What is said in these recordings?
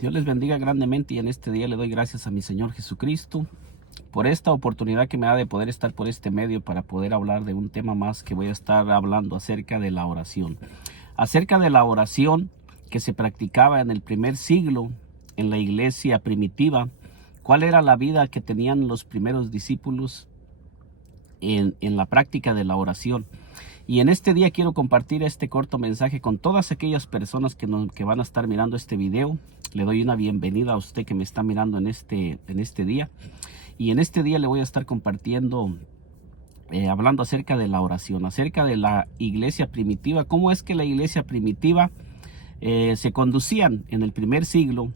Dios les bendiga grandemente y en este día le doy gracias a mi Señor Jesucristo por esta oportunidad que me da de poder estar por este medio para poder hablar de un tema más que voy a estar hablando acerca de la oración. Acerca de la oración que se practicaba en el primer siglo en la iglesia primitiva, cuál era la vida que tenían los primeros discípulos en la práctica de la oración. Y en este día quiero compartir este corto mensaje con todas aquellas personas que van a estar mirando este video. Le doy una bienvenida a usted que me está mirando en este día. Y en este día le voy a estar compartiendo, hablando acerca de la oración, acerca de la iglesia primitiva. Cómo es que la iglesia primitiva se conducían en el primer siglo,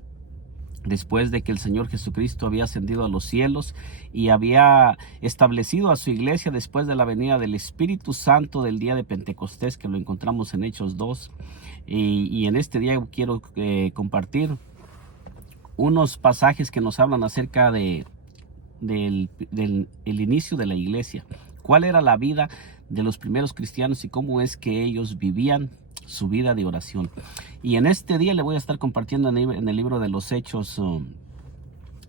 después de que el Señor Jesucristo había ascendido a los cielos y había establecido a su iglesia después de la venida del Espíritu Santo del día de Pentecostés, que lo encontramos en Hechos 2. Y en este día quiero compartir unos pasajes que nos hablan acerca del inicio de la iglesia. ¿Cuál era la vida de los primeros cristianos y cómo es que ellos vivían su vida de oración? Y en este día le voy a estar compartiendo en el libro de los Hechos,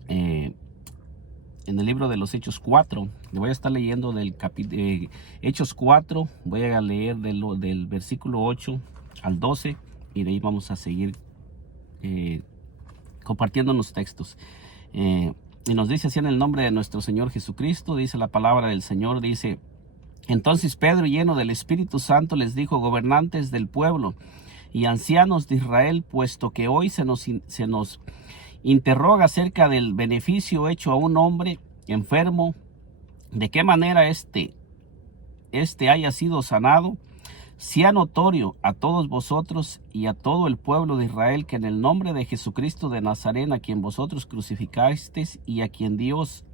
en el libro de los Hechos 4, le voy a estar leyendo del Hechos 4, voy a leer del versículo 8 al 12 y de ahí vamos a seguir compartiendo los textos. Y nos dice así en el nombre de nuestro Señor Jesucristo, dice la palabra del Señor, dice: entonces Pedro, lleno del Espíritu Santo, les dijo: gobernantes del pueblo y ancianos de Israel, puesto que hoy se nos interroga acerca del beneficio hecho a un hombre enfermo, de qué manera este haya sido sanado, sea notorio a todos vosotros y a todo el pueblo de Israel que en el nombre de Jesucristo de Nazaret, a quien vosotros crucificasteis y a quien Dios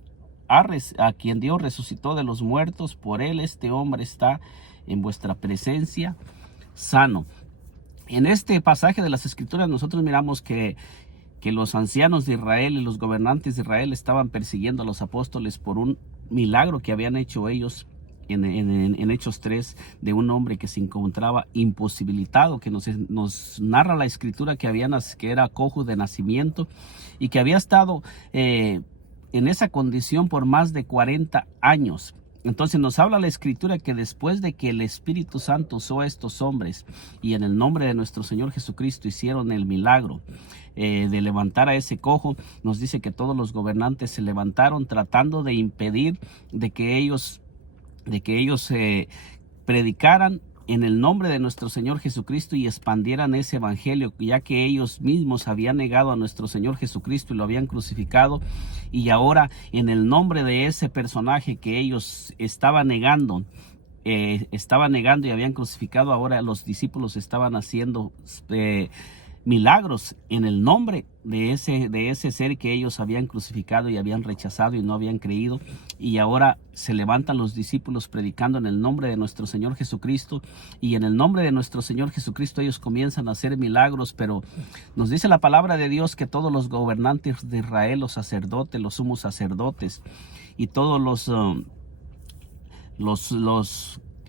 resucitó de los muertos, por él este hombre está en vuestra presencia sano. En este pasaje de las Escrituras nosotros miramos que los ancianos de Israel y los gobernantes de Israel estaban persiguiendo a los apóstoles por un milagro que habían hecho ellos en Hechos 3, de un hombre que se encontraba imposibilitado, que nos narra la Escritura que era cojo de nacimiento y que había estado en esa condición por más de 40 años. Entonces nos habla la Escritura que después de que el Espíritu Santo usó a estos hombres y en el nombre de nuestro Señor Jesucristo hicieron el milagro de levantar a ese cojo, nos dice que todos los gobernantes se levantaron tratando de impedir de que ellos predicaran en el nombre de nuestro Señor Jesucristo y expandieran ese evangelio, ya que ellos mismos habían negado a nuestro Señor Jesucristo y lo habían crucificado, y ahora en el nombre de ese personaje que ellos estaban negando y habían crucificado, ahora los discípulos estaban haciendo milagros en el nombre de ese ser que ellos habían crucificado y habían rechazado y no habían creído. Y ahora se levantan los discípulos predicando en el nombre de nuestro Señor Jesucristo, y en el nombre de nuestro Señor Jesucristo ellos comienzan a hacer milagros. Pero nos dice la palabra de Dios que todos los gobernantes de Israel, los sacerdotes, los sumos sacerdotes y todos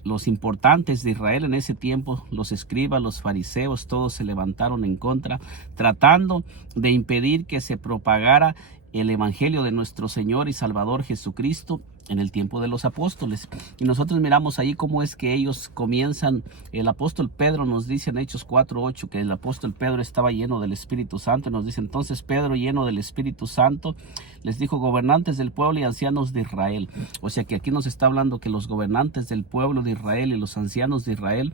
los importantes de Israel en ese tiempo, los escribas, los fariseos, todos se levantaron en contra, tratando de impedir que se propagara el evangelio de nuestro Señor y Salvador Jesucristo en el tiempo de los apóstoles. Y nosotros miramos ahí cómo es que ellos comienzan. El apóstol Pedro nos dice en Hechos 4:8 que el apóstol Pedro estaba lleno del Espíritu Santo. Nos dice: entonces Pedro, lleno del Espíritu Santo, les dijo: gobernantes del pueblo y ancianos de Israel. O sea que aquí nos está hablando que los gobernantes del pueblo de Israel y los ancianos de Israel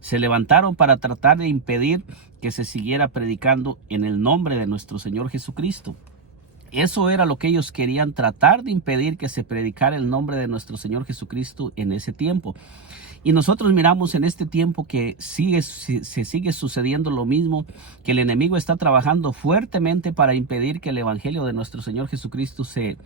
se levantaron para tratar de impedir que se siguiera predicando en el nombre de nuestro Señor Jesucristo. Eso era lo que ellos querían, tratar de impedir que se predicara el nombre de nuestro Señor Jesucristo en ese tiempo. Y nosotros miramos en este tiempo que se sigue sucediendo lo mismo, que el enemigo está trabajando fuertemente para impedir que el evangelio de nuestro Señor Jesucristo se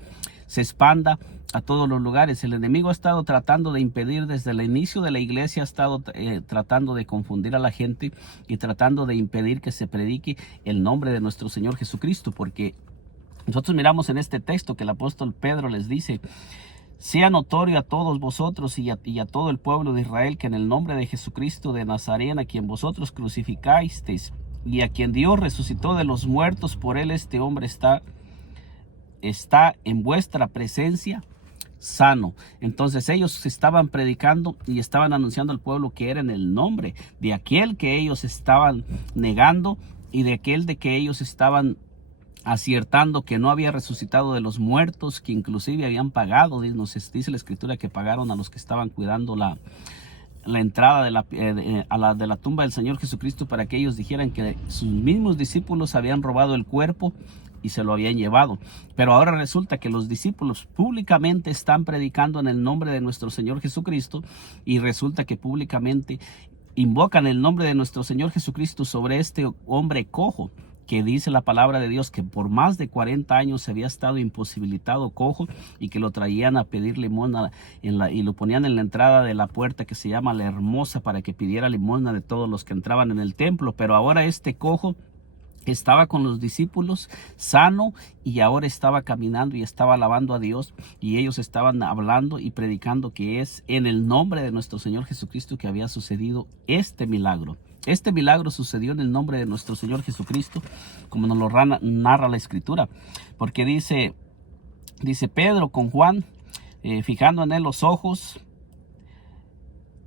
expanda a todos los lugares. El enemigo ha estado tratando de impedir desde el inicio de la iglesia, ha estado tratando de confundir a la gente y tratando de impedir que se predique el nombre de nuestro Señor Jesucristo, porque nosotros miramos en este texto que el apóstol Pedro les dice: sea notorio a todos vosotros y a todo el pueblo de Israel que en el nombre de Jesucristo de Nazaret, a quien vosotros crucificasteis y a quien Dios resucitó de los muertos, por él este hombre está en vuestra presencia sano. Entonces ellos estaban predicando y estaban anunciando al pueblo que era en el nombre de aquel que ellos estaban negando y de aquel de que ellos estaban aciertando que no había resucitado de los muertos, que inclusive habían pagado, nos dice la escritura que pagaron a los que estaban cuidando la entrada de la tumba del Señor Jesucristo, para que ellos dijeran que sus mismos discípulos habían robado el cuerpo y se lo habían llevado. Pero ahora resulta que los discípulos públicamente están predicando en el nombre de nuestro Señor Jesucristo, y resulta que públicamente invocan el nombre de nuestro Señor Jesucristo sobre este hombre cojo, que dice la palabra de Dios que por más de 40 años se había estado imposibilitado, cojo, y que lo traían a pedir limosna y lo ponían en la entrada de la puerta que se llama La Hermosa, para que pidiera limosna de todos los que entraban en el templo. Pero ahora este cojo estaba con los discípulos sano, y ahora estaba caminando y estaba alabando a Dios, y ellos estaban hablando y predicando que es en el nombre de nuestro Señor Jesucristo que había sucedido este milagro. Este milagro sucedió en el nombre de nuestro Señor Jesucristo, como nos lo narra la escritura, porque dice Pedro con Juan, fijando en él los ojos,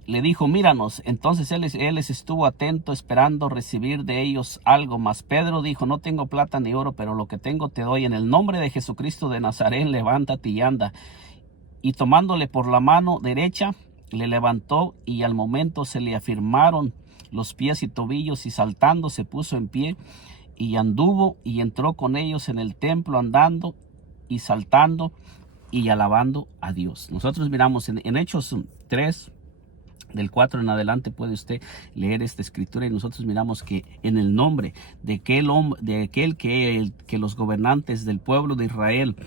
le dijo: míranos. Entonces él les estuvo atento, esperando recibir de ellos algo. Mas Pedro dijo: no tengo plata ni oro, pero lo que tengo te doy. En el nombre de Jesucristo de Nazaret, levántate y anda. Y tomándole por la mano derecha, le levantó, y al momento se le afirmaron los pies y tobillos, y saltando se puso en pie, y anduvo y entró con ellos en el templo, andando y saltando y alabando a Dios. Nosotros miramos en Hechos 3, del 4 en adelante, puede usted leer esta escritura, y nosotros miramos que en el nombre de aquel que los gobernantes del pueblo de Israel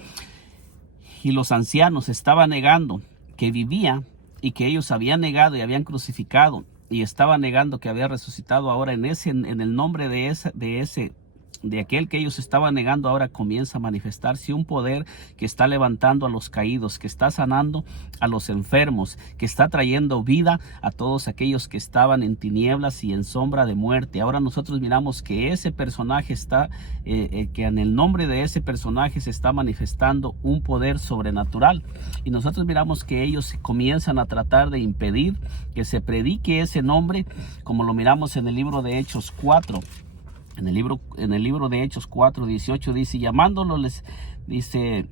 y los ancianos estaban negando que vivía, y que ellos habían negado y habían crucificado, y estaban negando que había resucitado, ahora en el nombre de aquel que ellos estaban negando, ahora comienza a manifestarse un poder que está levantando a los caídos, que está sanando a los enfermos, que está trayendo vida a todos aquellos que estaban en tinieblas y en sombra de muerte. Ahora nosotros miramos que ese personaje que en el nombre de ese personaje se está manifestando un poder sobrenatural, y nosotros miramos que ellos comienzan a tratar de impedir que se predique ese nombre, como lo miramos en el libro de Hechos 4. En el libro de Hechos 4:18 dice, llamándolos les dice,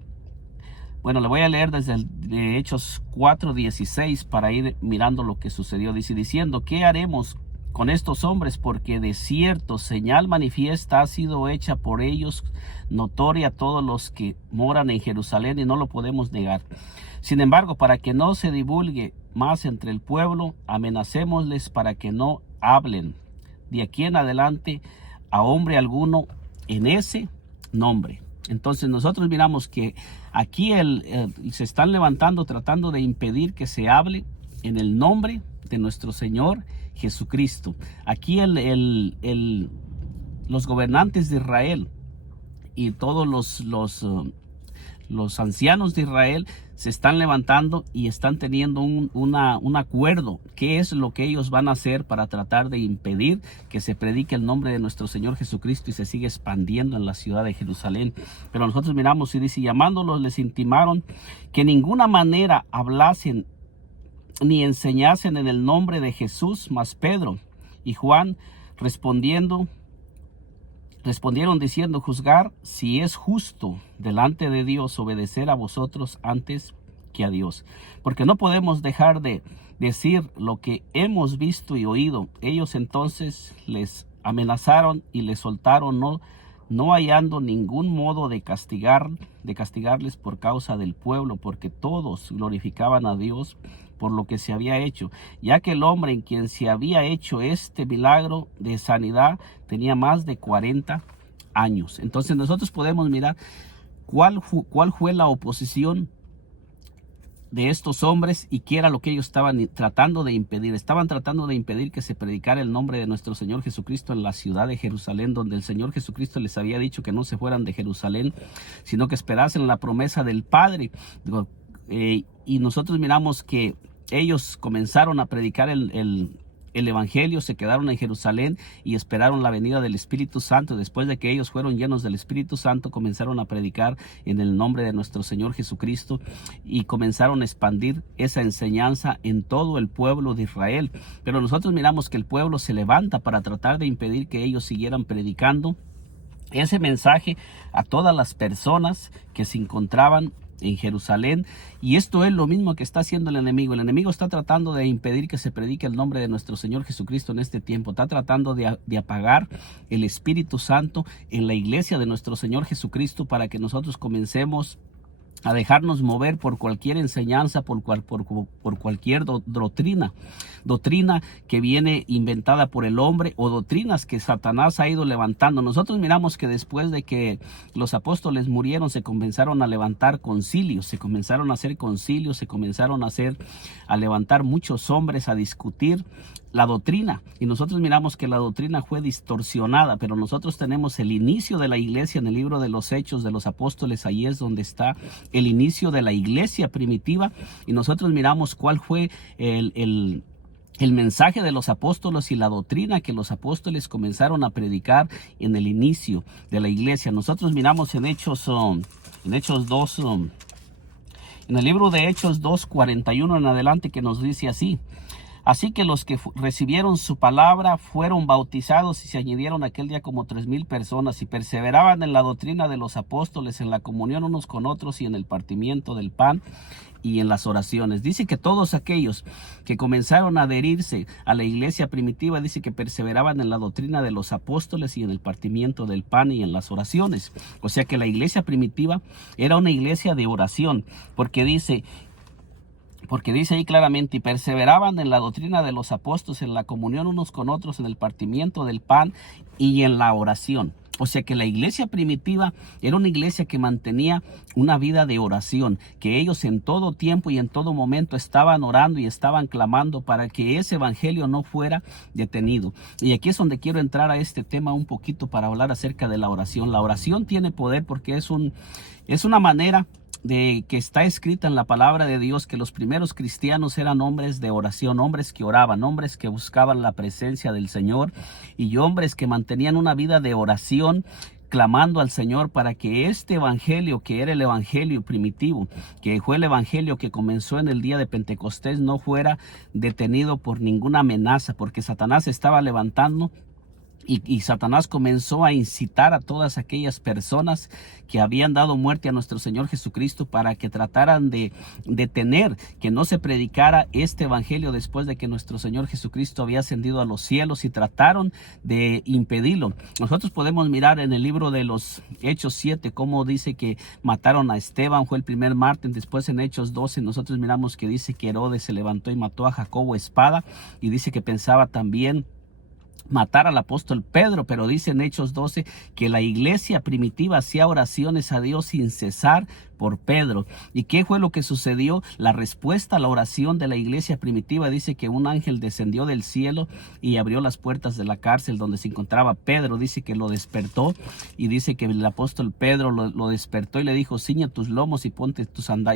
bueno, le voy a leer desde de Hechos 4:16 para ir mirando lo que sucedió. Dice, diciendo, ¿qué haremos con estos hombres? Porque de cierto señal manifiesta ha sido hecha por ellos, notoria a todos los que moran en Jerusalén, y no lo podemos negar. Sin embargo, para que no se divulgue más entre el pueblo, amenacémosles para que no hablen de aquí en adelante a hombre alguno en ese nombre. Entonces nosotros miramos que aquí se están levantando, tratando de impedir que se hable en el nombre de nuestro Señor Jesucristo. Aquí los gobernantes de Israel y todos los ancianos de Israel se están levantando y están teniendo un acuerdo. ¿Qué es lo que ellos van a hacer para tratar de impedir que se predique el nombre de nuestro Señor Jesucristo y se siga expandiendo en la ciudad de Jerusalén? Pero nosotros miramos y dice, llamándolos les intimaron que en ninguna manera hablasen ni enseñasen en el nombre de Jesús. Mas Pedro y Juan respondieron diciendo, juzgar si es justo delante de Dios obedecer a vosotros antes que a Dios, porque no podemos dejar de decir lo que hemos visto y oído. Ellos entonces les amenazaron y les soltaron, no hallando ningún modo de castigarles por causa del pueblo, porque todos glorificaban a Dios por lo que se había hecho, ya que el hombre en quien se había hecho este milagro de sanidad tenía más de 40 años. Entonces nosotros podemos mirar cuál fue la oposición de estos hombres y qué era lo que ellos estaban tratando de impedir. Estaban tratando de impedir que se predicara el nombre de nuestro Señor Jesucristo en la ciudad de Jerusalén, donde el Señor Jesucristo les había dicho que no se fueran de Jerusalén, sino que esperasen la promesa del Padre. Y nosotros miramos que ellos comenzaron a predicar el el evangelio, se quedaron en Jerusalén y esperaron la venida del Espíritu Santo. Después de que ellos fueron llenos del Espíritu Santo, comenzaron a predicar en el nombre de nuestro Señor Jesucristo y comenzaron a expandir esa enseñanza en todo el pueblo de Israel. Pero nosotros miramos que el pueblo se levanta para tratar de impedir que ellos siguieran predicando ese mensaje a todas las personas que se encontraban en Jerusalén. Y esto es lo mismo que está haciendo el enemigo. El enemigo está tratando de impedir que se predique el nombre de nuestro Señor Jesucristo en este tiempo. Está tratando de apagar el Espíritu Santo en la iglesia de nuestro Señor Jesucristo, para que nosotros comencemos a dejarnos mover por cualquier enseñanza, por cualquier doctrina que viene inventada por el hombre, o doctrinas que Satanás ha ido levantando. Nosotros miramos que después de que los apóstoles murieron, se comenzaron a levantar concilios, se comenzaron a hacer concilios, se comenzaron a levantar muchos hombres a discutir la doctrina, y nosotros miramos que la doctrina fue distorsionada. Pero nosotros tenemos el inicio de la iglesia en el libro de los Hechos de los Apóstoles. Ahí es donde está el inicio de la iglesia primitiva, y nosotros miramos cuál fue el mensaje de los apóstoles y la doctrina que los apóstoles comenzaron a predicar en el inicio de la iglesia. Nosotros miramos en Hechos 2, en el libro de Hechos 2:41 en adelante, que nos dice así: así que los que recibieron su palabra fueron bautizados, y se añadieron aquel día como 3,000 personas, y perseveraban en la doctrina de los apóstoles, en la comunión unos con otros, y en el partimiento del pan, y en las oraciones. Dice que todos aquellos que comenzaron a adherirse a la iglesia primitiva, dice que perseveraban en la doctrina de los apóstoles, y en el partimiento del pan, y en las oraciones. O sea que la iglesia primitiva era una iglesia de oración, porque dice ahí claramente: y perseveraban en la doctrina de los apóstoles, en la comunión unos con otros, en el partimiento del pan y en la oración. O sea que la iglesia primitiva era una iglesia que mantenía una vida de oración, que ellos en todo tiempo y en todo momento estaban orando y estaban clamando para que ese evangelio no fuera detenido. Y aquí es donde quiero entrar a este tema un poquito, para hablar acerca de la oración. La oración tiene poder, porque es una manera de que está escrita en la palabra de Dios, que los primeros cristianos eran hombres de oración, hombres que oraban, hombres que buscaban la presencia del Señor, y hombres que mantenían una vida de oración, clamando al Señor para que este evangelio, que era el evangelio primitivo, que fue el evangelio que comenzó en el día de Pentecostés, no fuera detenido por ninguna amenaza, porque Satanás estaba levantando. Y Satanás comenzó a incitar a todas aquellas personas que habían dado muerte a nuestro Señor Jesucristo, para que trataran de detener que no se predicara este evangelio después de que nuestro Señor Jesucristo había ascendido a los cielos, y trataron de impedirlo. Nosotros podemos mirar en el libro de los Hechos 7 cómo dice que mataron a Esteban, fue el primer mártir. Después en Hechos 12 nosotros miramos que dice que Herodes se levantó y mató a Jacobo a espada, y dice que pensaba también matar al apóstol Pedro. Pero dice en Hechos 12 que la iglesia primitiva hacía oraciones a Dios sin cesar por Pedro. ¿Y qué fue lo que sucedió? La respuesta a la oración de la iglesia primitiva, dice que un ángel descendió del cielo y abrió las puertas de la cárcel donde se encontraba Pedro. Dice que lo despertó, y dice que el apóstol Pedro lo despertó y le dijo: ciña tus lomos y ponte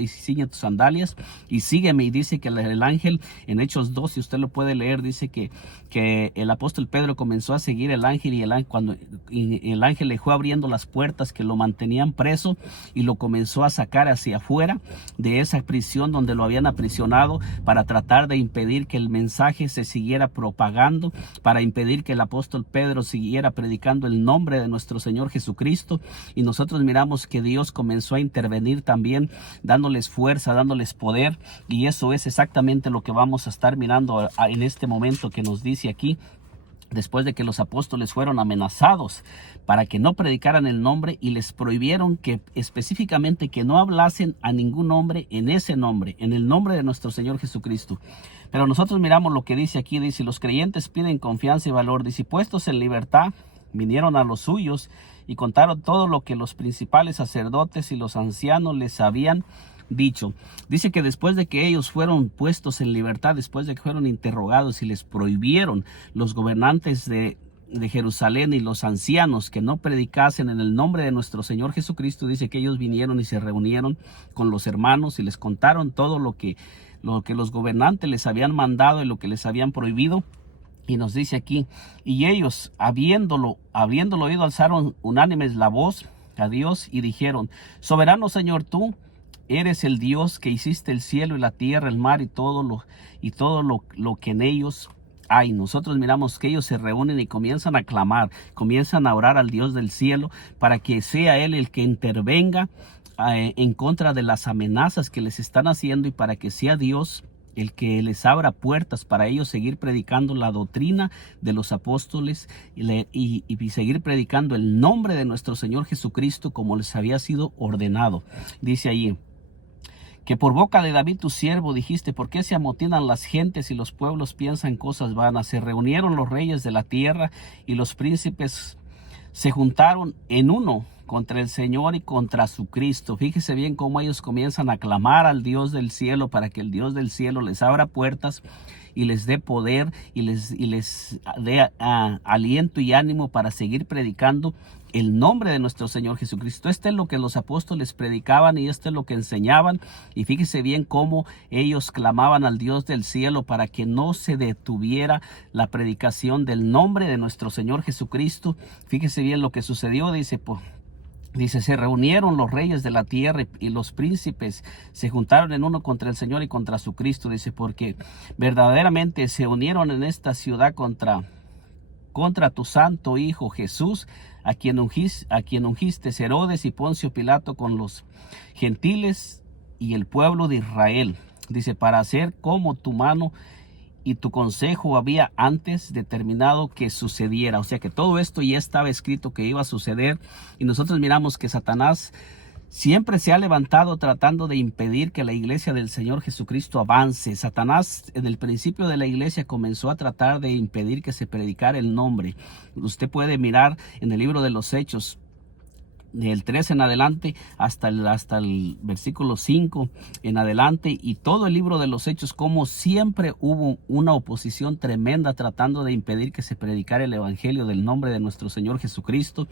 ciña tus sandalias y sígueme. Y dice que el ángel, en Hechos 2, si usted lo puede leer, dice que el apóstol Pedro comenzó a seguir el ángel, y cuando el ángel le fue abriendo las puertas que lo mantenían preso, y lo comenzó a sacar hacia afuera de esa prisión donde lo habían aprisionado, para tratar de impedir que el mensaje se siguiera propagando, para impedir que el apóstol Pedro siguiera predicando el nombre de nuestro Señor Jesucristo. Y nosotros miramos que Dios comenzó a intervenir también, dándoles fuerza, dándoles poder, y eso es exactamente lo que vamos a estar mirando en este momento, que nos dice aquí: después de que los apóstoles fueron amenazados para que no predicaran el nombre, y les prohibieron que específicamente que no hablasen a ningún hombre en ese nombre, en el nombre de nuestro Señor Jesucristo. Pero nosotros miramos lo que dice aquí: dice, los creyentes piden confianza y valor, dice, puestos en libertad, vinieron a los suyos y contaron todo lo que los principales sacerdotes y los ancianos les habían dicho. Dice que después de que ellos fueron puestos en libertad, después de que fueron interrogados y les prohibieron los gobernantes de Jerusalén y los ancianos que no predicasen en el nombre de nuestro Señor Jesucristo, dice que ellos vinieron y se reunieron con los hermanos y les contaron todo lo que los gobernantes les habían mandado y lo que les habían prohibido. Y nos dice aquí, y ellos, habiéndolo oído, alzaron unánimes la voz a Dios y dijeron: Soberano Señor, tú eres el Dios que hiciste el cielo y la tierra, el mar y todo lo que en ellos hay. Nosotros miramos que ellos se reúnen y comienzan a clamar, comienzan a orar al Dios del cielo para que sea Él el que intervenga en contra de las amenazas que les están haciendo, y para que sea Dios el que les abra puertas para ellos seguir predicando la doctrina de los apóstoles y seguir predicando el nombre de nuestro Señor Jesucristo como les había sido ordenado. Dice ahí que por boca de David tu siervo dijiste: ¿por qué se amotinan las gentes y los pueblos piensan cosas vanas? Se reunieron los reyes de la tierra y los príncipes se juntaron en uno contra el Señor y contra su Cristo. Fíjese bien cómo ellos comienzan a clamar al Dios del cielo para que el Dios del cielo les abra puertas y les dé poder y les dé aliento y ánimo para seguir predicando el nombre de nuestro Señor Jesucristo. Este es lo que los apóstoles predicaban y este es lo que enseñaban. Y fíjese bien cómo ellos clamaban al Dios del cielo para que no se detuviera la predicación del nombre de nuestro Señor Jesucristo. Fíjese bien lo que sucedió. Dice, se reunieron los reyes de la tierra y los príncipes se juntaron en uno contra el Señor y contra su Cristo. Dice, porque verdaderamente se unieron en esta ciudad contra tu santo Hijo Jesús, a quien ungiste Herodes y Poncio Pilato con los gentiles y el pueblo de Israel. Dice, para hacer como tu mano y tu consejo había antes determinado que sucediera. O sea que todo esto ya estaba escrito que iba a suceder. Y nosotros miramos que Satanás siempre se ha levantado tratando de impedir que la iglesia del Señor Jesucristo avance. Satanás en el principio de la iglesia comenzó a tratar de impedir que se predicara el nombre. Usted puede mirar en el libro de los Hechos, del 3 en adelante hasta el versículo 5 en adelante, y todo el libro de los Hechos, como siempre hubo una oposición tremenda tratando de impedir que se predicara el evangelio del nombre de nuestro Señor Jesucristo.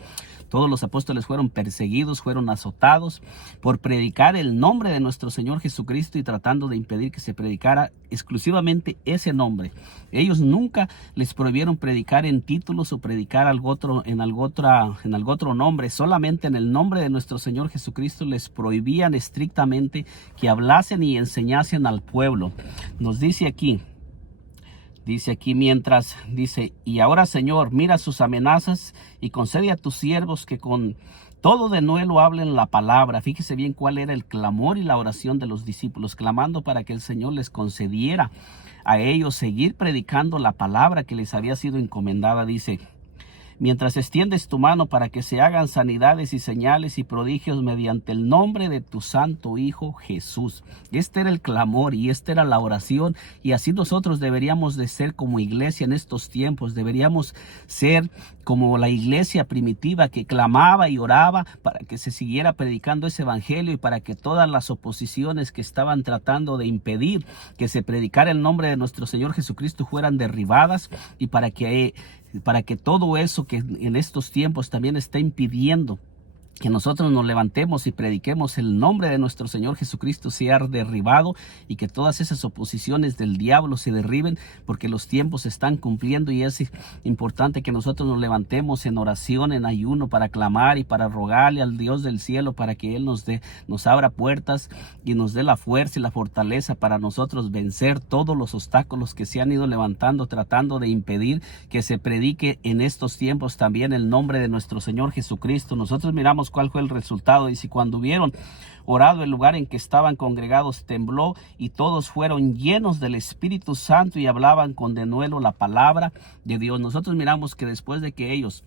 Todos los apóstoles fueron perseguidos, fueron azotados por predicar el nombre de nuestro Señor Jesucristo y tratando de impedir que se predicara exclusivamente ese nombre. Ellos nunca les prohibieron predicar en títulos o predicar en algo otro nombre. Solamente en el nombre de nuestro Señor Jesucristo les prohibían estrictamente que hablasen y enseñasen al pueblo. Nos dice aquí, mientras dice: y ahora, Señor, mira sus amenazas y concede a tus siervos que con todo denuedo hablen la palabra. Fíjese bien cuál era el clamor y la oración de los discípulos, clamando para que el Señor les concediera a ellos seguir predicando la palabra que les había sido encomendada. Dice: mientras extiendes tu mano para que se hagan sanidades y señales y prodigios mediante el nombre de tu santo Hijo Jesús. Este era el clamor y esta era la oración, y así nosotros deberíamos de ser como iglesia en estos tiempos. Deberíamos ser como la iglesia primitiva que clamaba y oraba para que se siguiera predicando ese evangelio y para que todas las oposiciones que estaban tratando de impedir que se predicara el nombre de nuestro Señor Jesucristo fueran derribadas, y para que todo eso que en estos tiempos también está impidiendo que nosotros nos levantemos y prediquemos el nombre de nuestro Señor Jesucristo sea derribado, y que todas esas oposiciones del diablo se derriben, porque los tiempos se están cumpliendo. Y es importante que nosotros nos levantemos en oración, en ayuno, para clamar y para rogarle al Dios del cielo para que Él nos abra puertas y nos dé la fuerza y la fortaleza para nosotros vencer todos los obstáculos que se han ido levantando tratando de impedir que se predique en estos tiempos también el nombre de nuestro Señor Jesucristo. Nosotros miramos cuál fue el resultado. Dice: cuando hubieron orado, el lugar en que estaban congregados tembló, y todos fueron llenos del Espíritu Santo y hablaban con denuedo la palabra de Dios. Nosotros miramos que después de que ellos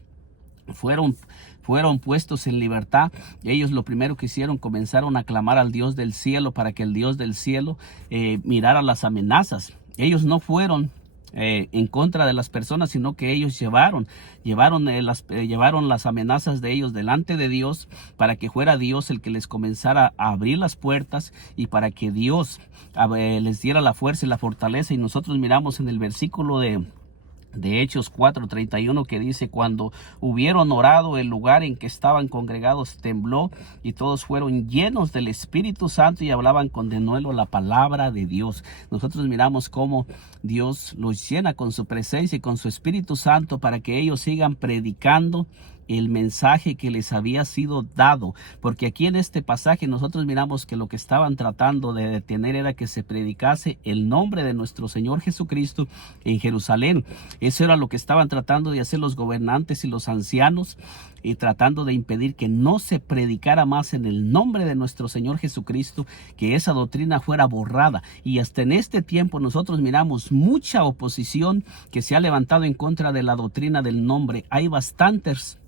fueron puestos en libertad, ellos lo primero que hicieron, comenzaron a clamar al Dios del cielo para que el Dios del cielo mirara las amenazas. Ellos no fueron en contra de las personas, sino que ellos llevaron las amenazas de ellos delante de Dios, para que fuera Dios el que les comenzara a abrir las puertas y para que Dios les diera la fuerza y la fortaleza. Y nosotros miramos en el versículo de Hechos 4:31, que dice: cuando hubieron orado, el lugar en que estaban congregados tembló, y todos fueron llenos del Espíritu Santo y hablaban con denuedo la palabra de Dios. Nosotros miramos cómo Dios los llena con su presencia y con su Espíritu Santo para que ellos sigan predicando el mensaje que les había sido dado, porque aquí en este pasaje nosotros miramos que lo que estaban tratando de detener era que se predicase el nombre de nuestro Señor Jesucristo en Jerusalén. Eso era lo que estaban tratando de hacer los gobernantes y los ancianos, y tratando de impedir que no se predicara más en el nombre de nuestro Señor Jesucristo, que esa doctrina fuera borrada. Y hasta en este tiempo nosotros miramos mucha oposición que se ha levantado en contra de la doctrina del nombre. Hay bastantes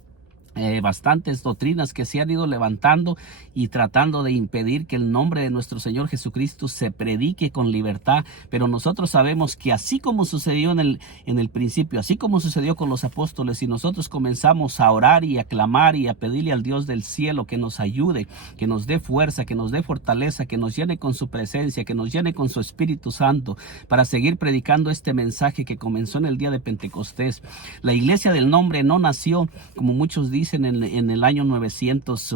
doctrinas que se han ido levantando y tratando de impedir que el nombre de nuestro Señor Jesucristo se predique con libertad. Pero nosotros sabemos que así como sucedió en el principio, así como sucedió con los apóstoles, y nosotros comenzamos a orar y a clamar y a pedirle al Dios del cielo que nos ayude, que nos dé fuerza, que nos dé fortaleza, que nos llene con su presencia, que nos llene con su Espíritu Santo para seguir predicando este mensaje que comenzó en el día de Pentecostés. La iglesia del nombre no nació, como muchos dicen, en el año 900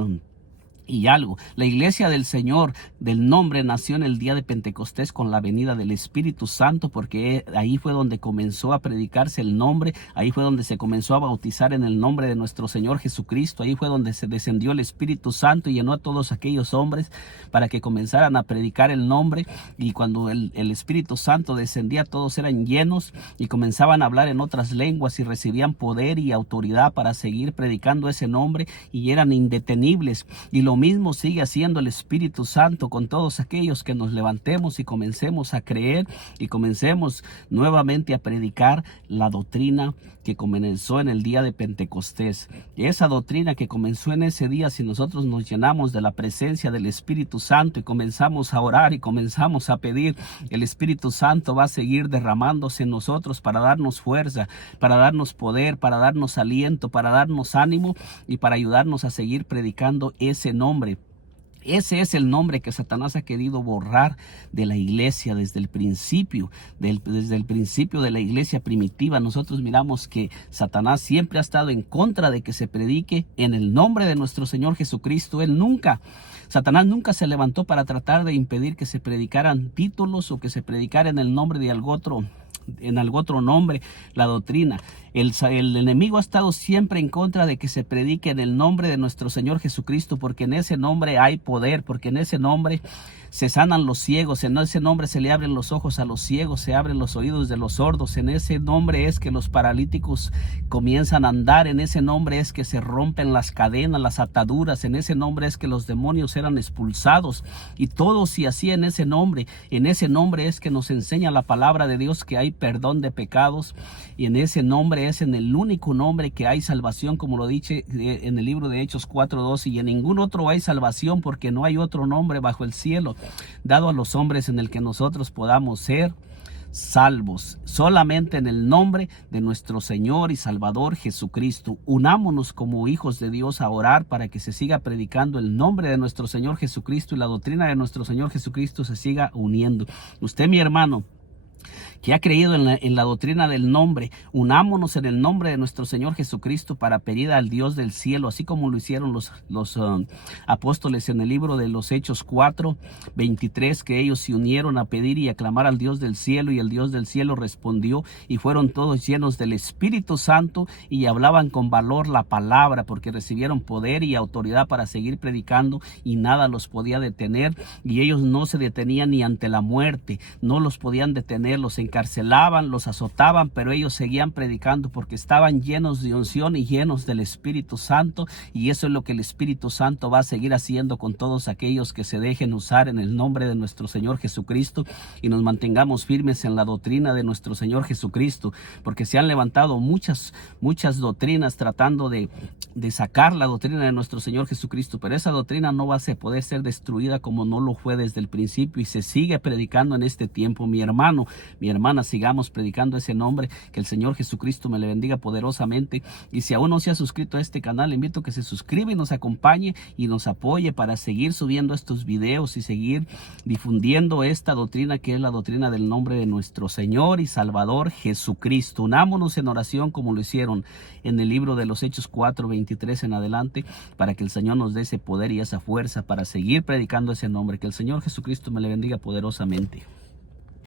y algo. La iglesia del Señor del nombre nació en el día de Pentecostés con la venida del Espíritu Santo, porque ahí fue donde comenzó a predicarse el nombre, ahí fue donde se comenzó a bautizar en el nombre de nuestro Señor Jesucristo, ahí fue donde se descendió el Espíritu Santo y llenó a todos aquellos hombres para que comenzaran a predicar el nombre. Y cuando el Espíritu Santo descendía, todos eran llenos y comenzaban a hablar en otras lenguas y recibían poder y autoridad para seguir predicando ese nombre, y eran indetenibles. Y lo mismo sigue haciendo el Espíritu Santo con todos aquellos que nos levantemos y comencemos a creer y comencemos nuevamente a predicar la doctrina que comenzó en el día de Pentecostés. Y esa doctrina que comenzó en ese día, si nosotros nos llenamos de la presencia del Espíritu Santo y comenzamos a orar y comenzamos a pedir, el Espíritu Santo va a seguir derramándose en nosotros para darnos fuerza, para darnos poder, para darnos aliento, para darnos ánimo y para ayudarnos a seguir predicando ese nombre. Ese es el nombre que Satanás ha querido borrar de la iglesia desde el principio, desde el principio de la iglesia primitiva. Nosotros miramos que Satanás siempre ha estado en contra de que se predique en el nombre de nuestro Señor Jesucristo. Satanás nunca se levantó para tratar de impedir que se predicaran títulos o que se predicara en el nombre de algo otro nombre la doctrina. El enemigo ha estado siempre en contra de que se predique en el nombre de nuestro Señor Jesucristo, porque en ese nombre hay poder, porque en ese nombre se sanan los ciegos, en ese nombre se le abren los ojos a los ciegos, se abren los oídos de los sordos, en ese nombre es que los paralíticos comienzan a andar, en ese nombre es que se rompen las cadenas, las ataduras, en ese nombre es que los demonios eran expulsados, y todo se hacía en ese nombre es que nos enseña la palabra de Dios que hay perdón de pecados, y en ese nombre es en el único nombre que hay salvación, como lo dice en el libro de Hechos 4:12, y en ningún otro hay salvación, porque no hay otro nombre bajo el cielo dado a los hombres en el que nosotros podamos ser salvos, solamente en el nombre de nuestro Señor y Salvador Jesucristo. Unámonos como hijos de Dios a orar para que se siga predicando el nombre de nuestro Señor Jesucristo y la doctrina de nuestro Señor Jesucristo se siga uniendo. Usted, mi hermano, que ha creído en la doctrina del nombre, unámonos en el nombre de nuestro Señor Jesucristo para pedir al Dios del cielo, así como lo hicieron los apóstoles en el libro de los Hechos 4:23, que ellos se unieron a pedir y a clamar al Dios del cielo, y el Dios del cielo respondió, y fueron todos llenos del Espíritu Santo y hablaban con valor la palabra, porque recibieron poder y autoridad para seguir predicando, y nada los podía detener, y ellos no se detenían ni ante la muerte, no los podían detener, los encarcelaban, los azotaban, pero ellos seguían predicando porque estaban llenos de unción y llenos del Espíritu Santo, y eso es lo que el Espíritu Santo va a seguir haciendo con todos aquellos que se dejen usar en el nombre de nuestro Señor Jesucristo y nos mantengamos firmes en la doctrina de nuestro Señor Jesucristo, porque se han levantado muchas doctrinas tratando de de sacar la doctrina de nuestro Señor Jesucristo, pero esa doctrina no va a poder ser destruida como no lo fue desde el principio y se sigue predicando en este tiempo. Mi hermano, mi hermana, sigamos predicando ese nombre, que el Señor Jesucristo me le bendiga poderosamente. Y si aún no se ha suscrito a este canal, le invito a que se suscriba y nos acompañe y nos apoye para seguir subiendo estos videos y seguir difundiendo esta doctrina, que es la doctrina del nombre de nuestro Señor y Salvador Jesucristo. Unámonos en oración como lo hicieron en el libro de los Hechos 4:23 en adelante, para que el Señor nos dé ese poder y esa fuerza para seguir predicando ese nombre. Que el Señor Jesucristo me le bendiga poderosamente.